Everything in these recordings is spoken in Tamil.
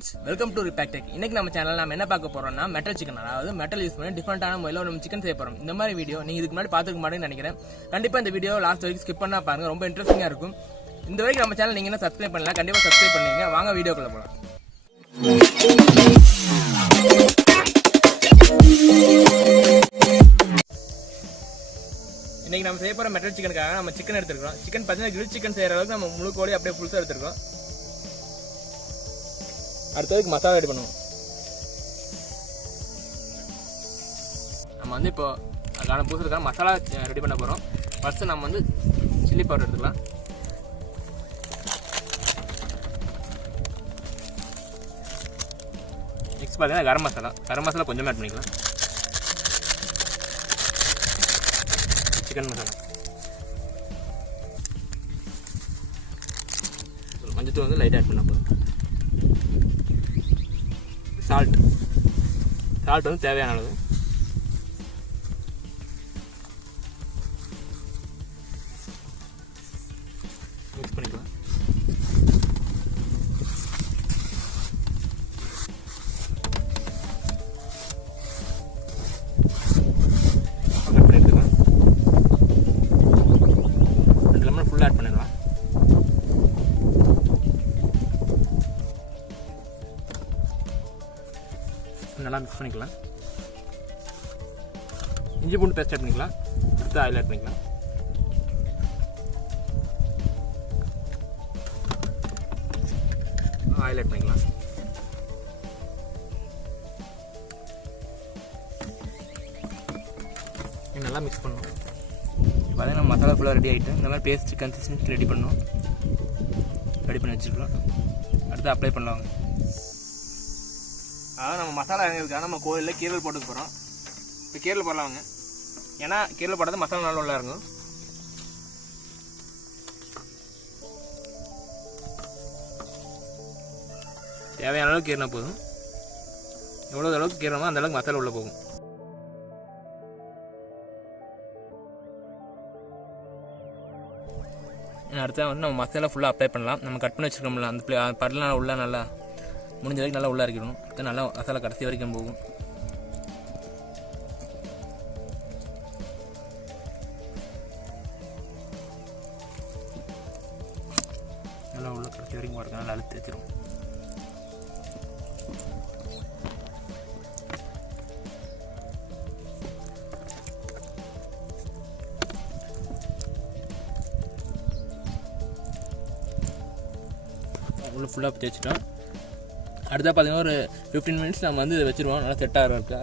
Friends, welcome to Repack Tech. இன்னைக்கு நம்ம சேனல்ல நம்ம என்ன பார்க்க போறோம்னா மெட்டல் சிக்கன், அதாவது மெட்டல் யூஸ் பண்ணி டிஃபரெண்டான முறையில் நம்ம சிக்கன் செய்ய போறோம். இந்த மாதிரி வீடியோ நீங்க இதுக்கு முன்னாடி பார்த்துக்க மாட்டேன்னு நினைக்கிறேன். கண்டிப்பா இந்த வீடியோ லாஸ்ட் வரைக்கும் ஸ்கிப் பண்ணா பாருங்க, ரொம்ப இன்ட்ரெஸ்டிங்கா இருக்கும். இந்த வரைக்கும் நம்ம சேனல் நீங்க என்ன சப்ஸ்கிரைப் பண்ணலாம், கண்டிப்பா சப்ஸ்கிரைப் பண்ணுவீங்க. வாங்க வீடியோக்குள்ள போலாம். இன்னைக்கு நம்ம செய்ய போற மெட்டல் சிக்கனுக்காக நம்ம சிக்கன் எடுத்துருக்கோம். சிக்கன் பார்த்தீங்கன்னா கிரில் சிக்கன் செய்யற அளவுக்கு நம்ம முழு கோழி அப்படியே புதுசாக எடுத்துருக்கோம். அடுத்ததுக்கு மசாலா ரெடி பண்ணுவோம். நம்ம வந்து இப்போ அதுக்கான புதுசுக்கான மசாலா ரெடி பண்ண போகிறோம். ஃபர்ஸ்ட் நம்ம வந்து சில்லி பவுடர் எடுத்துக்கலாம். நெக்ஸ்ட் பார்த்தீங்கன்னா கரம் மசாலா கொஞ்சமாக ஆட் பண்ணிக்கலாம். சிக்கன் மசாலா, மஞ்சத்தூள் வந்து லைட்டாக ஆட் பண்ண போதும். சால்ட் வந்து தேவையான அளவு. மிக்ஸ் பண்ணிக்கலாம். கட் பண்ணி எடுத்துக்கலாம். 2 லெமன் ஃபுல்லாக ஆட் பண்ணிடலாம். நல்லா மிக்ஸ் பண்ணிக்கலாம். இஞ்சி பூண்டு பேஸ்ட் ஆட் பண்ணிக்கலாம். அடுத்து ஆயில் ஆட் பண்ணிக்கலாம். ஆயில் ஆட் பண்ணிக்கலாம். நல்லா மிக்ஸ் பண்ணணும். பார்த்தீங்கன்னா மசாலா ஃபுல்லாக ரெடி ஆகிட்டு இந்த மாதிரி பேஸ்ட் கன்சிஸ்டன்சி ரெடி பண்ணி வச்சுருக்கலாம். அடுத்து அப்ளை பண்ணலாம். அதாவது நம்ம மசாலா இறங்கிறதுக்காக நம்ம கோயிலில் கீரல் போட்டுக்க போகிறோம். இப்போ கீரல் போடலாங்க, ஏன்னா கீரல் போட்டால் மசாலா நல்லா உள்ள இருக்கும். தேவையான அளவுக்கு கீரினா போதும். எவ்வளோ அளவுக்கு கீரணுமோ அந்த அளவுக்கு மசாலா உள்ளே போகும். அடுத்த வந்து நம்ம மசாலா ஃபுல்லாக அப்ளை பண்ணலாம். நம்ம கட் பண்ணி வச்சுருக்கோம்ல அந்த படலாம் உள்ள நல்லா முடிஞ்ச வரைக்கும் நல்லா உள்ளே இருக்கணும். நல்லா மசாலா கடைசி வரைக்கும் போகும். நல்லா உள்ள கடைசி வரைக்கும் போடுறது நல்லா அழுத்தி வச்சிடும். உள்ள ஃபுல்லாக தேய்ச்சிட்டோம். அடுத்தா பார்த்தீங்கன்னா ஒரு 15 மினிட்ஸ் நம்ம வந்து வச்சுருவோம், நல்லா செட் ஆகிறதுக்கு.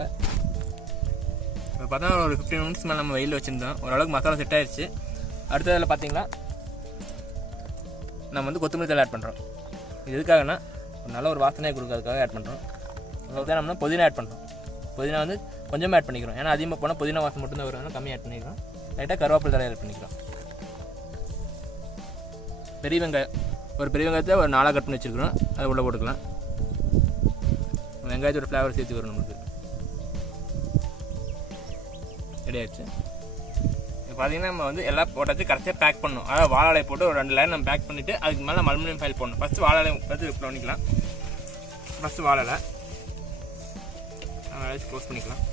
இப்போ பார்த்தா ஒரு 15 மினிட்ஸ் மேலே நம்ம வெயில் வச்சுருந்தோம். ஓரளவுக்கு மசாலா செட் ஆகிடுச்சு. அடுத்ததில் பார்த்தீங்கன்னா நம்ம வந்து கொத்தமல்லி தழை ஆட் பண்ணுறோம். இது எதுக்காகனா நல்ல ஒரு வாசனையை கொடுக்கறதுக்காக ஆட் பண்ணுறோம். அதுதான் நம்ம புதினா ஆட் பண்ணுறோம். புதினா வந்து கொஞ்சமாக ஆட் பண்ணிக்கிறோம், ஏன்னா அதிகமாக போனால் புதினா வாசம் மட்டும்தான் வரும், கம்மியாக ஆட் பண்ணிக்கிறோம். லைட்டாக கருவேப்பிலை தழை ஆட் பண்ணிக்கிறோம். ஒரு பெரிய வெங்காயத்தை ஒரு 4 கட் பண்ணி வச்சுருக்கிறோம், அதை உள்ளே போட்டுக்கலாம். வெங்காயத்தோட ஃப்ளேவர் சேர்த்து வரும் நமக்கு. ரெடி ஆகிடுச்சு. இப்போ பார்த்தீங்கன்னா நம்ம வந்து எல்லாம் போட்டாச்சு, கரெக்டாக பேக் பண்ணணும். அதாவது வாழை போட்டு ஒரு 2 லைன் நம்ம பேக் பண்ணிவிட்டு அதுக்கு மேலே நம்ம அலுமினியம் ஃபைல் போடணும். ஃபஸ்ட்டு வாழை பார்த்து பண்ணிக்கலாம். ஃபஸ்ட்டு வாழை நம்ம வச்சு க்ளோஸ் பண்ணிக்கலாம்.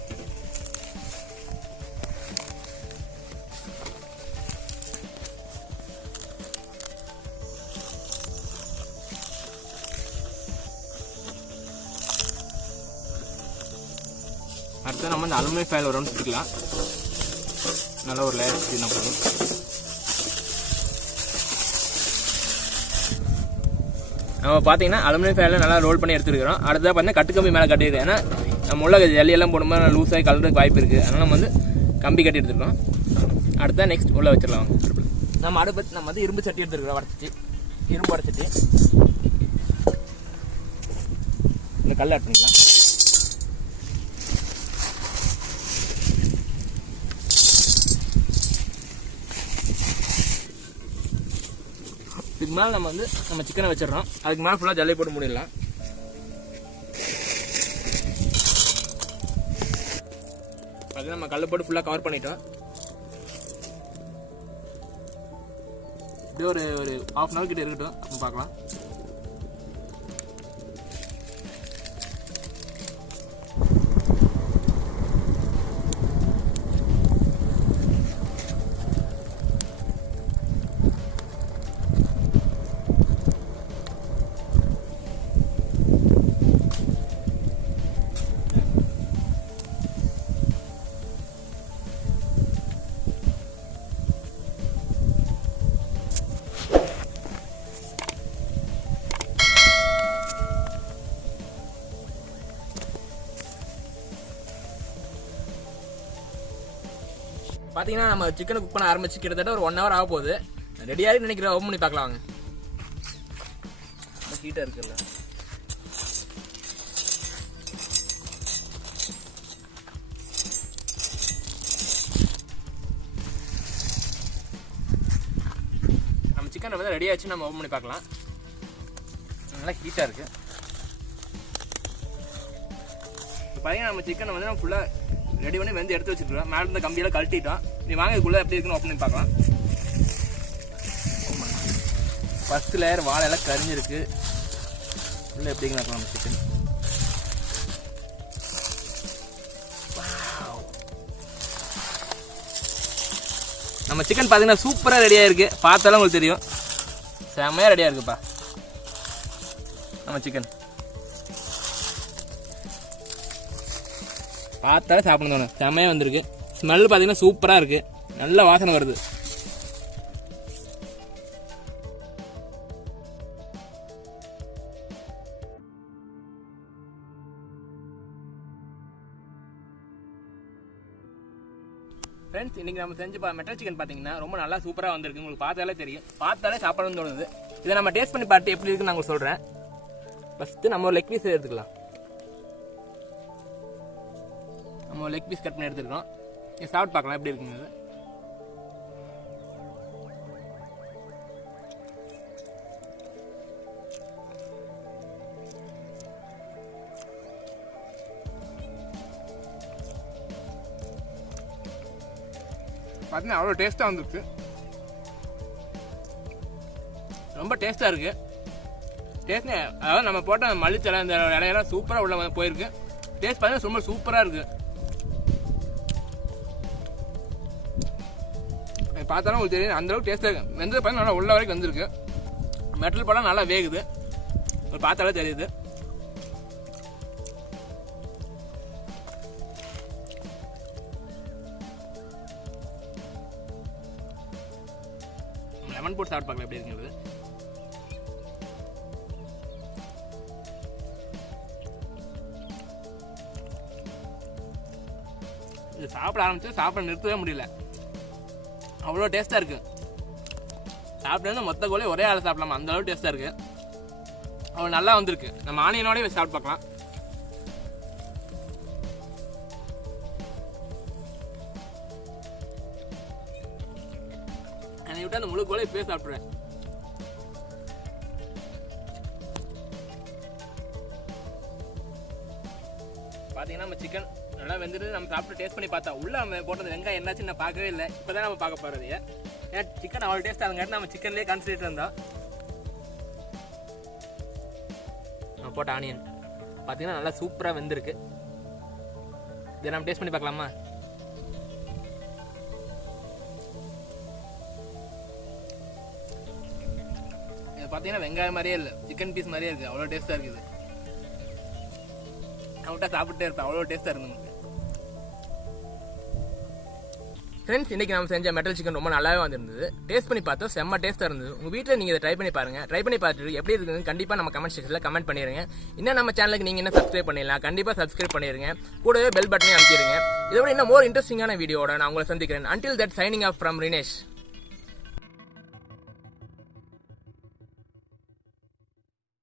அடுத்து நம்ம வந்து அலுமினியம் ஃபைல் ஒரு ரவுண்ட் சுற்றிக்கலாம். நல்லா ஒரு லேயர் சுற்றினா போதும். நம்ம பார்த்தீங்கன்னா அலுமினியம் ஃபைலில் நல்லா ரோல் பண்ணி எடுத்துருக்கிறோம். அடுத்ததாக பார்த்தீங்கன்னா கட்டு கம்பி மேலே கட்டியிருக்கோம், ஏன்னா நம்ம உள்ள ஜல்லியெல்லாம் போடும்போது லூஸாகி கலந்துக்கு வாய்ப்பு இருக்குது. அதனால் நம்ம வந்து கம்பி கட்டி எடுத்துருக்கோம். அடுத்தா நெக்ஸ்ட் உள்ளே வச்சிடலாம். நம்ம அடுப்பு நம்ம வந்து இரும்பு சட்டி எடுத்துருக்கிறோம், இரும்பு உடச்சிட்டு இந்த கல் ஆட் பண்ணிக்கலாம். இதுக்கு மேலே நம்ம வந்து நம்ம சிக்கனை வச்சிடறோம். அதுக்கு மேலே ஃபுல்லாக ஜல்லி போட்டு மூடிடலாம். அது நம்ம கல் போட்டு ஃபுல்லாக கவர் பண்ணிட்டோம். இப்படியே ஒரு 1/2 hour கிட்ட இருக்கட்டும், நம்ம பார்க்கலாம். பார்த்தீங்கன்னா நம்ம சிக்கனை குக் பண்ண ஆரம்பிச்சு கிட்டத்தட்ட ஒரு 1 hour ஆக போகுது. ரெடியாக நினைக்கிறேன். ஓப்பன் பண்ணி பார்க்கலாம் வாங்க. ஹீட்டாக இருக்குல்ல. நம்ம சிக்கனை வந்து ரெடி ஆச்சு. நம்ம ஓப்பன் பண்ணி பார்க்கலாம். நல்லா ஹீட்டாக இருக்குது. இப்போ பார்த்தீங்கன்னா நம்ம சிக்கனை வந்து நம்ம ஃபுல்லாக ரெடி பண்ணி வந்து எடுத்து வச்சுருக்கோம். மேலே இருந்த கம்பியெல்லாம் கழட்டிட்டோம். நீ வாங்க இதுக்குள்ளே எப்படி இருக்குன்னு ஓப்பன் பண்ணி பார்க்கலாம். ஃபஸ்ட்டு லேயர் வாழையெல்லாம் கரிஞ்சிருக்கு. உள்ளே எப்படி இருக்குன்னு பார்க்கலாம் நம்ம சிக்கன். நம்ம சிக்கன் பார்த்தீங்கன்னா சூப்பராக ரெடியாக இருக்குது. பார்த்தாலும் உங்களுக்கு தெரியும். செம்மையாக ரெடியாக இருக்குப்பா நம்ம சிக்கன். பார்த்தாலே சாப்பிடணும் தானே. செம்மையாக வந்திருக்கு. ஸ்மெல் பார்த்தீங்கன்னா சூப்பராக இருக்குது. நல்ல வாசனை வருது. ஃப்ரெண்ட்ஸ், இன்றைக்கி நம்ம செஞ்சு மெட்டல் சிக்கன் பார்த்தீங்கன்னா ரொம்ப நல்லா சூப்பராக வந்திருக்கு. உங்களுக்கு பார்த்தாலே தெரியும். பார்த்தாலே சாப்பிடணும்னு தோணுது. இதை நம்ம டேஸ்ட் பண்ணி பார்த்து எப்படி இருக்குன்னு நான் உங்களுக்கு சொல்கிறேன். ஃபஸ்ட்டு நம்ம ஒரு லெக் பீஸ் எடுத்துக்கலாம். நம்ம லெக் பீஸ் கட் பண்ணி எடுத்துருக்கோம். இதை சாப்பிட்டு பார்க்கலாம் எப்படி இருக்குங்க. பார்த்தீங்கன்னா அவ்வளோ டேஸ்ட்டாக வந்துருக்கு. ரொம்ப டேஸ்ட்டாக இருக்குது. டேஸ்ட்னு அதாவது நம்ம போட்ட மல்லித்தலை இந்த இலையெல்லாம் சூப்பராக உள்ள போயிருக்கு. டேஸ்ட் பார்த்தீங்கன்னா ரொம்ப சூப்பராக இருக்குது. பார்த்தாலும் உங்களுக்கு தெரியும் அந்தளவுக்கு டேஸ்ட்டாக வெந்தது பார்த்தா நல்லா உள்ள வரைக்கும் வந்துருக்கு. மெட்டல் படம் நல்லா வேகுது. பார்த்தாலே தெரியுது. லெமன் போட்டு சாப்பிட்டு பார்க்கலாம் எப்படி இருக்குங்கிறது. இது சாப்பிட ஆரம்பிச்சு சாப்பிட நிறுத்தவே முடியல. அவ்வளோ டேஸ்ட்டாக இருக்குது. சாப்பிட்டு மொத்த கோழி ஒரே ஆள் சாப்பிடலாமா அந்த அளவு டேஸ்ட்டாக இருக்குது. அவ்வளோ நல்லா வந்திருக்கு. நம்ம ஆனியனோடய சாப்பிட்டு பார்க்கலாம். என்னை விட்டு அந்த முழு கோழி இப்போயே சாப்பிட்ருவேன். பார்த்தீங்கன்னா நம்ம சிக்கன் நல்லா வெந்துட்டு நம்ம சாப்பிட்டு டேஸ்ட் பண்ணி பார்த்தா உள்ள நம்ம போட்டது வெங்காயம் என்னாச்சுன்னு நான் பார்க்கவே இல்லை. இப்போ தான் நம்ம பார்க்க போகிறது. ஏன்னா சிக்கன் அவ்வளோ டேஸ்ட்டாக இருங்காட்டி நம்ம சிக்கன்லேயே கான்சன்ட்ரேட் இருந்தோம். நம்ம போட்ட ஆனியன் பார்த்தீங்கன்னா நல்லா சூப்பராக வெந்திருக்கு. இதை நம்ம டேஸ்ட் பண்ணி பார்க்கலாமா? இது பார்த்தீங்கன்னா வெங்காயம் மாதிரியே இல்லை, சிக்கன் பீஸ் மாதிரியே இருக்குது. அவ்வளோ டேஸ்ட்டாக இருக்குது. நான் விட்டா சாப்பிட்டே இருப்பேன். அவ்வளோ டேஸ்ட்டாக இருந்தது. ஃப்ரெண்ட்ஸ், இன்றைக்கி நம்ம செஞ்ச மெட்டல் சிக்கன் ரொம்ப நல்லாவே வந்திருந்தது. டேஸ்ட் பண்ணி பார்த்தா செம்ம டேஸ்ட்டாக இருந்தது. உங்கள் வீட்டில் நீங்கள் இதை ட்ரை பண்ணி பாருங்கள். ட்ரை பண்ணி பார்த்துட்டு எப்படி இருக்குதுன்னு கண்டிப்பாக நம்ம கமெண்ட் செக்ஷனில் கமெண்ட் பண்ணிடுங்க. இன்னும் நம்ம சேனலுக்கு நீங்கள் என்ன சப்ஸ்கிரைப் பண்ணிடலாம், கண்டிப்பாக சப்ஸ்கிரைப் பண்ணிடுங்க. கூடவே பெல் பட்டனையும் அமைக்கிடுங்க. இதை விட இன்னும் மோர் இன்ட்ரெஸ்டிங்கான வீடியோட நான் உங்களை சந்திக்கிறேன். Until that signing off from Rinesh.